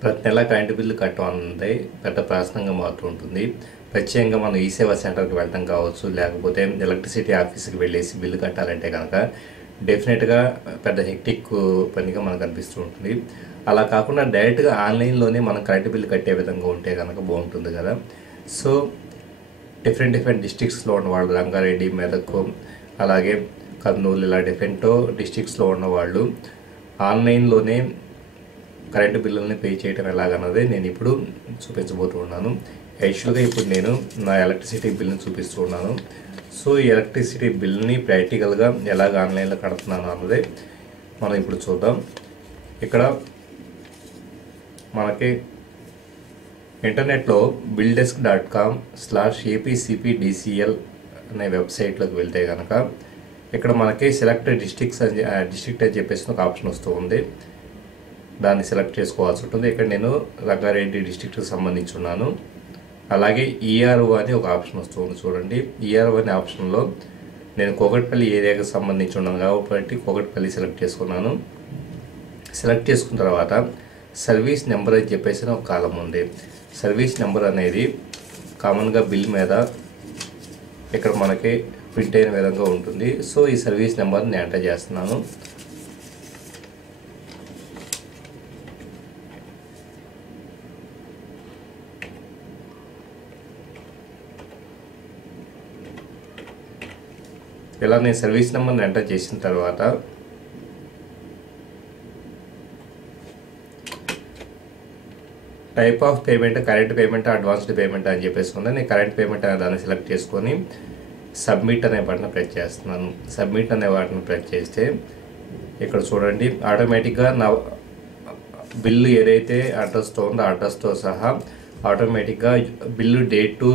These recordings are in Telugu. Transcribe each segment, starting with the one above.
ప్రతి నెల కరెంటు బిల్లు కట్టమన్నది పెద్ద ప్రశ్నగా మారుతూ ఉంటుంది. ప్రత్యేకంగా మనం ఈ సేవా సెంటర్కి వెళ్ళడం కావచ్చు, లేకపోతే ఎలక్ట్రిసిటీ ఆఫీస్కి వెళ్ళేసి బిల్లు కట్టాలంటే కనుక డెఫినెట్గా పెద్ద హెక్టిక్ పనిగా మనకు అనిపిస్తూ ఉంటుంది. అలా కాకుండా డైరెక్ట్గా ఆన్లైన్లోనే మనం కరెంటు బిల్లు కట్టే విధంగా ఉంటే కనుక బాగుంటుంది కదా. సో డిఫరెంట్ డిస్ట్రిక్ట్స్లో ఉన్నవాళ్ళు, రంగారెడ్డి, మెదక్, అలాగే కర్నూలు, ఇలా డిఫరెంట్ డిస్ట్రిక్ట్స్లో ఉన్నవాళ్ళు ఆన్లైన్లోనే కరెంటు బిల్లుల్ని పే చేయడం ఎలాగన్నది నేను ఇప్పుడు చూపించబోతూ ఉన్నాను. యాక్చువల్గా ఇప్పుడు నేను నా ఎలక్ట్రిసిటీ బిల్లుని చూపిస్తూ ఉన్నాను. సో ఈ ఎలక్ట్రిసిటీ బిల్ని ప్రాక్టికల్గా ఎలాగ ఆన్లైన్లో కడుతున్నాను అన్నది మనం ఇప్పుడు చూద్దాం. ఇక్కడ మనకి ఇంటర్నెట్లో billdesk.com/apcpdcl అనే వెబ్సైట్లోకి వెళ్తే కనుక ఇక్కడ మనకి సెలెక్టెడ్ డిస్ట్రిక్ట్ అని చెప్పేసి ఒక ఆప్షన్ వస్తూ ఉంది. దాన్ని సెలెక్ట్ చేసుకోవాల్సి ఉంటుంది. ఇక్కడ నేను రంగారెడ్డి డిస్ట్రిక్ట్కి సంబంధించి ఉన్నాను. అలాగే ఈఆర్ఓ అని ఒక ఆప్షన్ వస్తుంది చూడండి. ఈఆర్ఓ అనే ఆప్షన్లో నేను కూకట్పల్లి ఏరియాకి సంబంధించి ఉన్నాను కాబట్టి కూకట్పల్లి సెలెక్ట్ చేసుకున్నాను. సెలెక్ట్ చేసుకున్న తర్వాత సర్వీస్ నెంబర్ అని చెప్పేసి ఒక కాలం ఉంది. సర్వీస్ నెంబర్ అనేది కామన్గా బిల్ మీద ఇక్కడ మనకి ప్రింట్ అయిన విధంగా ఉంటుంది. సో ఈ సర్వీస్ నెంబర్ని నేను ఎంటర్ చేస్తున్నాను. ఇలా నేను సర్వీస్ నెంబర్ని ఎంటర్ చేసిన తర్వాత type of payment current payment, advanced payment అని చెప్పేసి ఉంది. నేను కరెంట్ పేమెంట్ అనే దాన్ని సెలెక్ట్ చేసుకొని సబ్మిట్ అనే బటన్ ప్రెస్ చేస్తున్నాను. సబ్మిట్ అనే బటన్ ప్రెస్ చేస్తే ఇక్కడ చూడండి ఆటోమేటిక్గా నా బిల్లు ఏదైతే అడ్రస్తో ఉందో అడ్రస్తో సహా ఆటోమేటిక్గా బిల్లు డేటు,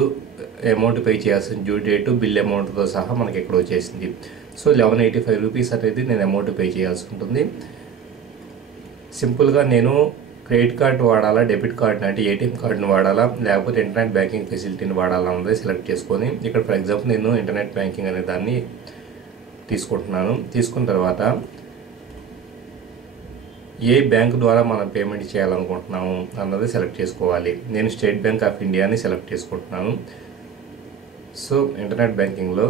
అమౌంట్ పే చేయాల్సిన డ్యూ డేటు, బిల్ అమౌంట్తో సహా మనకి ఇక్కడ వచ్చేసింది. సో 1185 రూపీస్ అనేది నేను అమౌంట్ పే చేయాల్సి ఉంటుంది. సింపుల్గా నేను క్రెడిట్ కార్డు వాడాలా, డెబిట్ కార్డుని అంటే ఏటీఎం కార్డుని వాడాలా, లేకపోతే ఇంటర్నెట్ బ్యాంకింగ్ ఫెసిలిటీని వాడాలా అన్నది సెలెక్ట్ చేసుకొని ఇక్కడ ఫర్ ఎగ్జాంపుల్ నేను ఇంటర్నెట్ బ్యాంకింగ్ అనే దాన్ని తీసుకుంటున్నాను. తీసుకున్న తర్వాత ఏ బ్యాంక్ ద్వారా మనం పేమెంట్ చేయాలనుకుంటున్నాము అన్నది సెలెక్ట్ చేసుకోవాలి. నేను స్టేట్ బ్యాంక్ ఆఫ్ ఇండియాని సెలెక్ట్ చేసుకుంటున్నాను. సో ఇంటర్నెట్ బ్యాంకింగ్లో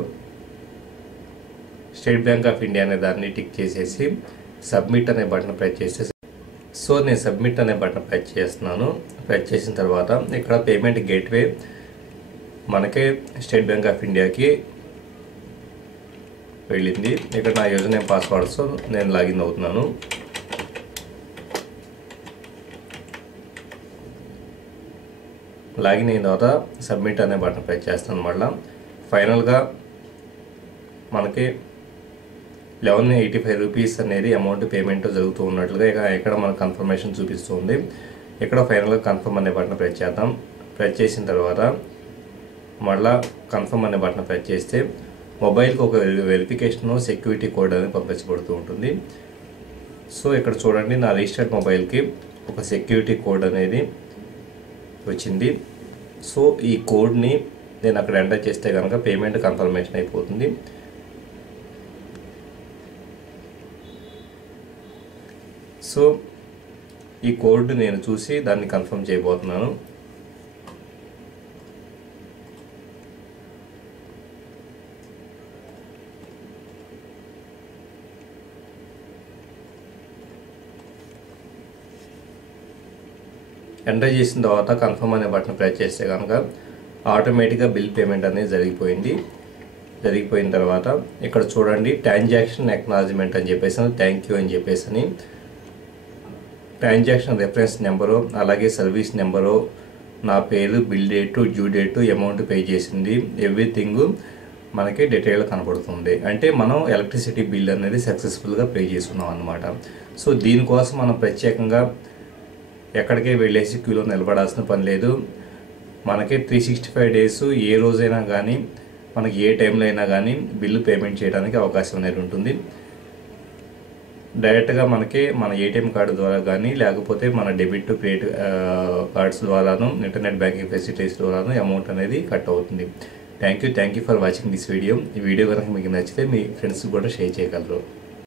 స్టేట్ బ్యాంక్ ఆఫ్ ఇండియా అనే దాన్ని టిక్ చేసేసి సబ్మిట్ అనే బటన్ ప్రెస్ చేసేసి సో నేను సబ్మిట్ అనే బటన్ ప్రెస్ చేస్తున్నాను. ప్రెస్ చేసిన తర్వాత ఇక్కడ పేమెంట్ గేట్వే మనకి స్టేట్ బ్యాంక్ ఆఫ్ ఇండియాకి వెళ్ళింది. ఇక్కడ నా యూజర్ నేమ్ పాస్వర్డ్స్ నేను లాగిన్ అవుతున్నాను. లాగిన్ అయిన తర్వాత సబ్మిట్ అనే బటన్ ప్రెస్ చేస్తాను. మళ్ళీ ఫైనల్గా మనకి 1185 రూపీస్ అనేది అమౌంట్ పేమెంట్ జరుగుతూ ఉన్నట్లుగా ఇక్కడ మనకు కన్ఫర్మేషన్ చూపిస్తుంది. ఇక్కడ ఫైనల్గా కన్ఫర్మ్ అనే బటన్ ప్రెస్ చేద్దాం. ప్రెస్ చేసిన తర్వాత మళ్ళీ కన్ఫర్మ్ అనే బటన్ ప్రెస్ చేస్తే మొబైల్కి ఒక వెరిఫికేషన్ సెక్యూరిటీ కోడ్ అనేది పంపించబడుతూ ఉంటుంది. సో ఇక్కడ చూడండి నా రిజిస్టర్డ్ మొబైల్కి ఒక సెక్యూరిటీ కోడ్ అనేది వచ్చింది. సో ఈ కోడ్ని నేను అక్కడ ఎంటర్ చేస్తే కనుక పేమెంట్ కన్ఫర్మేషన్ అయిపోతుంది. సో ఈ కోడ్ నేను చూసి దాన్ని కన్ఫర్మ్ చేయబోతున్నాను. ఎంటర్ చేసిన తర్వాత కన్ఫర్మ్ అనే బటన్ ప్రెస్ చేస్తే కనుక ఆటోమేటిక్గా బిల్ పేమెంట్ అనేది జరిగిపోయిన తర్వాత ఇక్కడ చూడండి ట్రాన్సాక్షన్ ఎక్నాలజ్మెంట్ అని చెప్పేసి థ్యాంక్ యూ అని చెప్పేసి ట్రాన్సాక్షన్ రెఫరెన్స్ నెంబరు, అలాగే సర్వీస్ నెంబరు, నా పేరు, bill date, due date, amount pay చేసింది, ఎవ్రీథింగ్ మనకి డీటెయిల్ కనపడుతుంది. అంటే మనం ఎలక్ట్రిసిటీ బిల్ అనేది సక్సెస్ఫుల్గా పే చేసుకున్నాం అన్నమాట. సో దీనికోసం మనం ప్రత్యేకంగా ఎక్కడికే వెళ్ళేసి క్యూలో నిలబడాల్సిన పని లేదు. మనకి 365 డేస్ ఏ రోజైనా కానీ మనకి ఏ టైంలో అయినా కానీ బిల్లు పేమెంట్ చేయడానికి అవకాశం అనేది ఉంటుంది. డైరెక్ట్గా మనకి మన ఏటీఎం కార్డు ద్వారా కానీ లేకపోతే మన డెబిట్ క్రెడిట్ కార్డ్స్ ద్వారాను ఇంటర్నెట్ బ్యాంకింగ్ ఫెసిలిటీస్ ద్వారాను అమౌంట్ అనేది కట్ అవుతుంది. Thank you for watching this video. ఈ వీడియో కనుక మీకు నచ్చితే మీ ఫ్రెండ్స్కి కూడా షేర్ చేయగలరు.